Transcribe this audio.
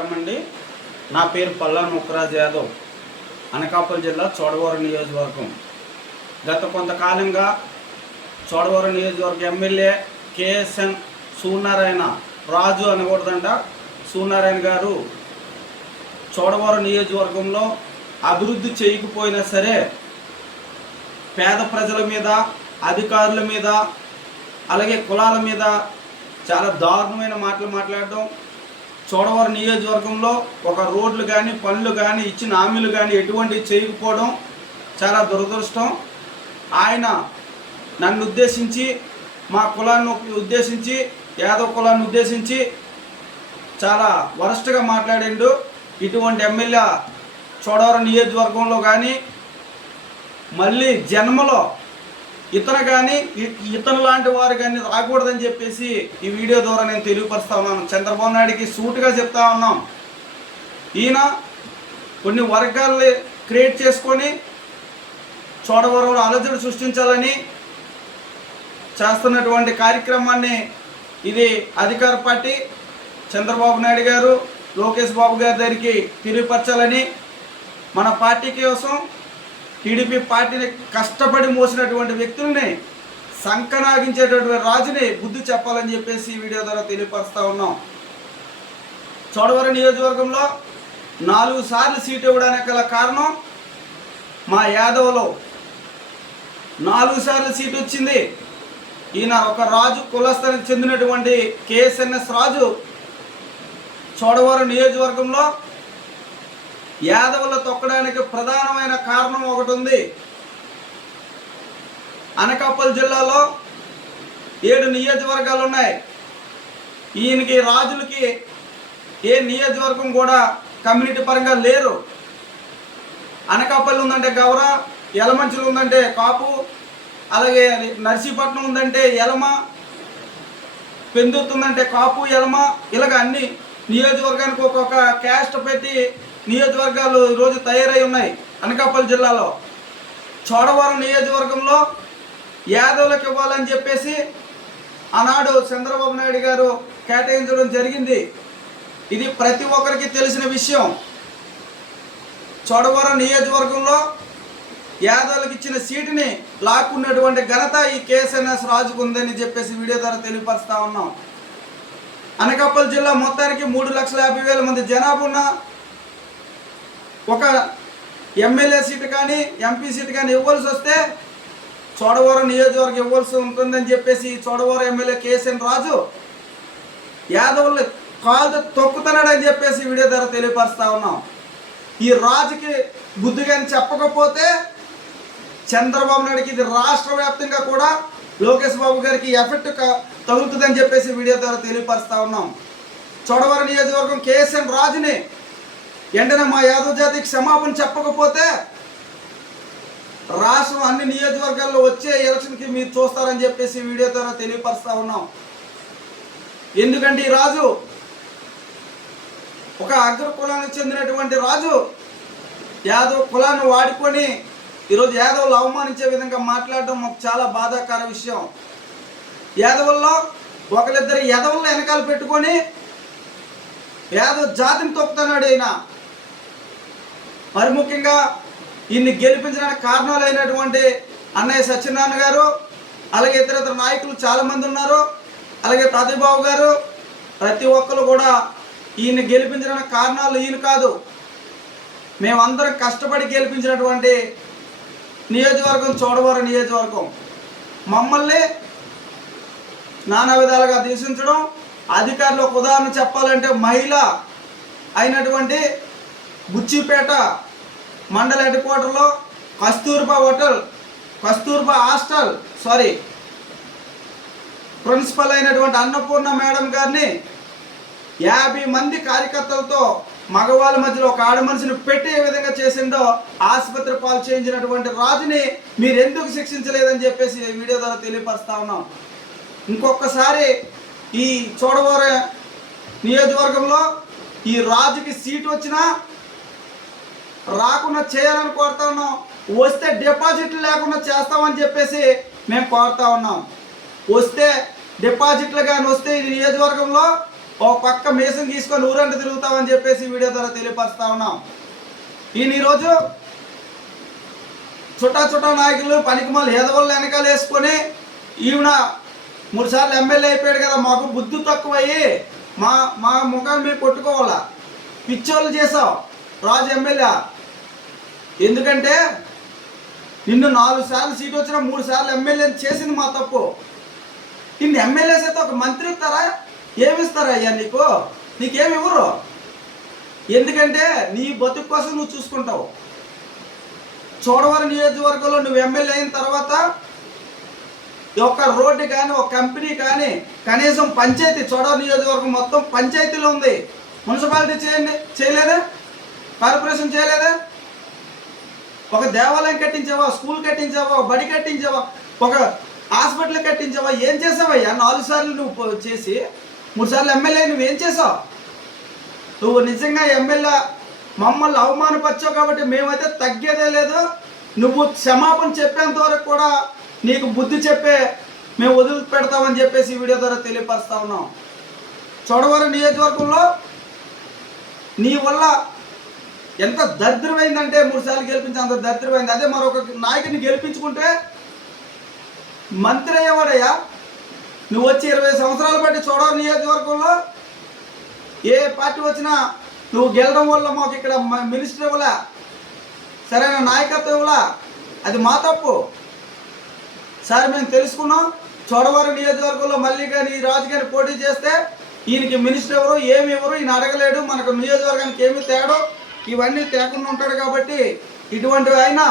అండి నా పేరు పల్లా ముక్కరాజ్ యాదవ్. అనకాపల్లి జిల్లా చోడవరం నియోజకవర్గం. గత కొంతకాలంగా చోడవరం నియోజకవర్గం ఎమ్మెల్యే కేఎస్ఎన్ సూర్యనారాయణ రాజు అనకూడదంట. సూర్యనారాయణ గారు చోడవరం నియోజకవర్గంలో అభివృద్ధి చేయకపోయినా సరే పేద ప్రజల మీద అధికారుల మీద అలాగే కులాల మీద చాలా దారుణమైన మాటలు మాట్లాడడం చోడవరం నియోజకవర్గంలో ఒక రోడ్లు కానీ పనులు కానీ ఇచ్చిన హామీలు కానీ ఎటువంటి చేయకపోవడం చాలా దురదృష్టం. ఆయన నన్ను ఉద్దేశించి మా కులాన్ని ఉద్దేశించి యాదవ్ కులాన్ని ఉద్దేశించి చాలా వరస్ట్గా మాట్లాడిండు. ఇటువంటి ఎమ్మెల్యే చోడవరం నియోజకవర్గంలో కానీ మళ్ళీ జన్మలో ఇతను కానీ ఇతను లాంటి వారు కానీ రాకూడదని చెప్పేసి ఈ వీడియో ద్వారా నేను తెలియపరుస్తా ఉన్నాను. చంద్రబాబు నాయుడికి సూటుగా చెప్తా ఉన్నాం. ఈయన కొన్ని వర్గాల్ని క్రియేట్ చేసుకొని చోడవరంలో అలజడి సృష్టించాలని చేస్తున్నటువంటి కార్యక్రమాన్ని ఇది అధికార పార్టీ చంద్రబాబు నాయుడు గారు లోకేష్ బాబు గారి దగ్గరికి తెలియపరచాలని మన పార్టీ కోసం టీడీపీ పార్టీని కష్టపడి మోసినటువంటి వ్యక్తుల్ని సంకనాగించేటటువంటి రాజుని బుద్ధి చెప్పాలని చెప్పేసి ఈ వీడియో ద్వారా తెలియపరుస్తూ ఉన్నాం. చోడవరం నియోజకవర్గంలో నాలుగు సార్లు సీటు ఇవ్వడానికి గల కారణం మా యాదవ్లో. నాలుగు సార్లు సీటు వచ్చింది. ఈయన ఒక రాజు కులస్థానికి చెందినటువంటి కేఎస్ఎన్ఎస్ రాజు చోడవరం నియోజకవర్గంలో యాదవులు తొక్కడానికి ప్రధానమైన కారణం ఒకటి ఉంది అనకాపల్లి జిల్లాలో ఏడు నియోజకవర్గాలు ఉన్నాయి. ఈయనకి రాజులకి ఏ నియోజకవర్గం కూడా కమ్యూనిటీ పరంగా లేరు. అనకాపల్లి ఉందంటే గౌర ఎలమంచులు ఉందంటే కాపు అలాగే నర్సీపట్నం ఉందంటే ఎలమ పెందుతుందంటే కాపు ఎలమ ఇలాగ అన్ని నియోజకవర్గానికి ఒక్కొక్క క్యాస్ట్ పెట్టి నియోజకవర్గాలు ఈరోజు తయారై ఉన్నాయి అనకాపల్లి జిల్లాలో. చోడవరం నియోజకవర్గంలో యాదవులకు ఇవ్వాలని చెప్పేసి ఆనాడు చంద్రబాబు నాయుడు గారు కేటాయించడం జరిగింది. ఇది ప్రతి ఒక్కరికి తెలిసిన విషయం. చోడవరం నియోజకవర్గంలో యాదవులకు ఇచ్చిన సీటుని లాక్కున్నటువంటి ఘనత ఈ కేఎస్ఎన్ఎస్ రాజుకు ఉందని చెప్పేసి వీడియో ద్వారా తెలియపరుస్తూ ఉన్నాం. అనకాపల్లి జిల్లా మొత్తానికి మూడు లక్షల యాభై వేల మంది జనాభా ఉన్న ఒక ఎమ్మెల్యే సీటు కానీ ఎంపీ సీటు కానీ ఇవ్వాల్సి వస్తే చోడవరం నియోజకవర్గం ఇవ్వాల్సి ఉంటుందని చెప్పేసి చోడవరం ఎమ్మెల్యే కేఎస్ఎన్ రాజు యాదవులు కాలు తొక్కుతున్నాడని చెప్పేసి వీడియో ద్వారా తెలియపరుస్తా ఉన్నాం. ఈ రాజుకి బుద్ధి కానీ చెప్పకపోతే చంద్రబాబు నాయుడికి ఇది రాష్ట్ర వ్యాప్తంగా కూడా లోకేష్ బాబు గారికి ఎఫెక్ట్ తగులుతుందని చెప్పేసి వీడియో ద్వారా తెలియపరుస్తా ఉన్నాం. చోడవరం నియోజకవర్గం కేఎస్ఎన్ రాజుని వెంటనే మా యాదవ్ జాతికి క్షమాపణ చెప్పకపోతే రాష్ట్రం అన్ని నియోజకవర్గాల్లో వచ్చే ఎలక్షన్కి మీరు చూస్తారని చెప్పేసి వీడియో ద్వారా తెలియపరుస్తా ఉన్నాం. ఎందుకంటే ఈ రాజు ఒక అగ్ర కులానికి చెందినటువంటి రాజు. యాదవ్ కులాన్ని వాడుకొని ఈరోజు యాదవులు అవమానించే విధంగా మాట్లాడడం మాకు చాలా బాధాకర విషయం. యాదవుల్లో ఒకరిద్దరు యాదవుల్లో వెనకాల పెట్టుకొని యాదవ్ జాతిని తొక్కుతున్నాడు ఆయన మరి ముఖ్యంగా ఈయన్ని గెలిపించడానికి కారణాలైనటువంటి అన్నయ్య సత్యనారాయణ గారు అలాగే ఇతర ఇతర నాయకులు చాలామంది ఉన్నారు. అలాగే తాతయ్యబాబు గారు ప్రతి ఒక్కరు కూడా ఈయన్ని గెలిపించడానికి కారణాలు ఈయన కాదు. మేమందరం కష్టపడి గెలిపించినటువంటి నియోజకవర్గం చోడవరం నియోజకవర్గం. మమ్మల్ని నానా విధాలుగా దూషించడం అధికారులు ఒక ఉదాహరణ చెప్పాలంటే మహిళ అయినటువంటి బుచ్చిపేట మండల హెడ్ క్వార్టర్లో Kasturba hotel Kasturba hostel sorry principal అయినటువంటి అన్నపూర్ణ మేడం గారిని యాభై మంది కార్యకర్తలతో మగవాళ్ళ మధ్యలో ఒక ఆడ మనిషిని పెట్టి ఏ విధంగా చేసిండో ఆసుపత్రి పాలు చేయించినటువంటి రాజుని మీరు ఎందుకు శిక్షించలేదని చెప్పేసి వీడియో ద్వారా తెలియపరుస్తా ఉన్నాం. ఇంకొకసారి ఈ చోడవర నియోజకవర్గంలో ఈ రాజుకి సీటు వచ్చినా రాకుండా చేయాలని కోరుతా ఉన్నాం. వస్తే డిపాజిట్లు లేకుండా చేస్తామని చెప్పేసి మేము కోరుతా ఉన్నాం. వస్తే డిపాజిట్లు కానీ వస్తే ఈ నియోజకవర్గంలో ఒక పక్క మేసం తీసుకొని ఊరంట తిరుగుతామని చెప్పేసి వీడియో ద్వారా తెలియపరుస్తా ఉన్నాం. ఈయన ఈరోజు చుట్టా చుట్టా నాయకులు పనికిమాలు హేదవాళ్ళు వెనకాల వేసుకొని ఈవిడ మూడు సార్లు ఎమ్మెల్యే అయిపోయాడు కదా మాకు బుద్ధి తక్కువయ్యి మా మా ముఖాన్ని మేము కొట్టుకోవాలా? పిచ్చోళ్ళు చేసావు రాజు ఎమ్మెల్యే. ఎందుకంటే నిన్ను నాలుగు సార్లు సీట్ వచ్చిన మూడు సార్లు ఎమ్మెల్యే చేసింది మా తప్పు. నిన్ను ఎమ్మెల్యేస్ అయితే ఒక మంత్రి ఇస్తారా? ఏమిస్తారా అయ్యా నీకు? నీకేమి ఇవ్వరు? ఎందుకంటే నీ బతుకు కోసం నువ్వు చూసుకుంటావు. చోడవరం నియోజకవర్గంలో నువ్వు ఎమ్మెల్యే అయిన తర్వాత ఒక రోడ్డు కానీ ఒక కంపెనీ కానీ కనీసం పంచాయతీ చోడవరం నియోజకవర్గం మొత్తం పంచాయతీలో ఉంది. మున్సిపాలిటీ చేయండి. చేయలేదా? కార్పొరేషన్ చేయలేదా? ఒక దేవాలయం కట్టించావా స్కూల్ కట్టించావా ఒక బడి కట్టించావా ఒక హాస్పిటల్ కట్టించావా ఏం చేసావయ్యా? నాలుగు సార్లు నువ్వు చేసి మూడు సార్లు ఎమ్మెల్యే నువ్వేం చేసావు? నువ్వు నిజంగా ఎమ్మెల్యే మమ్మల్ని అవమానపరిచావు కాబట్టి మేమైతే తగ్గేదే లేదు. నువ్వు క్షమాపణ చెప్పేంత వరకు కూడా నీకు బుద్ధి చెప్పే మేము వదిలి పెడతామని చెప్పేసి ఈ వీడియో ద్వారా తెలియపరుస్తా ఉన్నాం. చోడవరం నియోజకవర్గంలో నీ వల్ల ఎంత దరిద్రమైందంటే మూడు సార్లు గెలిపించి అంత దరిద్రమైంది. అదే మరొక నాయకుడిని గెలిపించుకుంటే మంత్రి అయ్యేవాడయ్యా. నువ్వు వచ్చి ఇరవై సంవత్సరాలు బట్టి చూడవు నియోజకవర్గంలో ఏ పార్టీ వచ్చినా నువ్వు గెలడం వల్ల మాకు ఇక్కడ మినిస్టర్ ఇవ్వలా సరైన నాయకత్వం ఇవ్వలా. అది మా తప్పు. సరే మేము తెలుసుకున్నాం చోడవరం నియోజకవర్గంలో మళ్ళీ కానీ ఈ రాజు గారిని పోటీ చేస్తే ఈయనకి మినిస్టర్ ఎవరు ఏమి ఎవరు ఈయన అడగలేడు. మనకు నియోజకవర్గానికి ఏమి తేడా ఇవన్నీ తేకుండా ఉంటాడు కాబట్టి ఇటువంటి ఆయన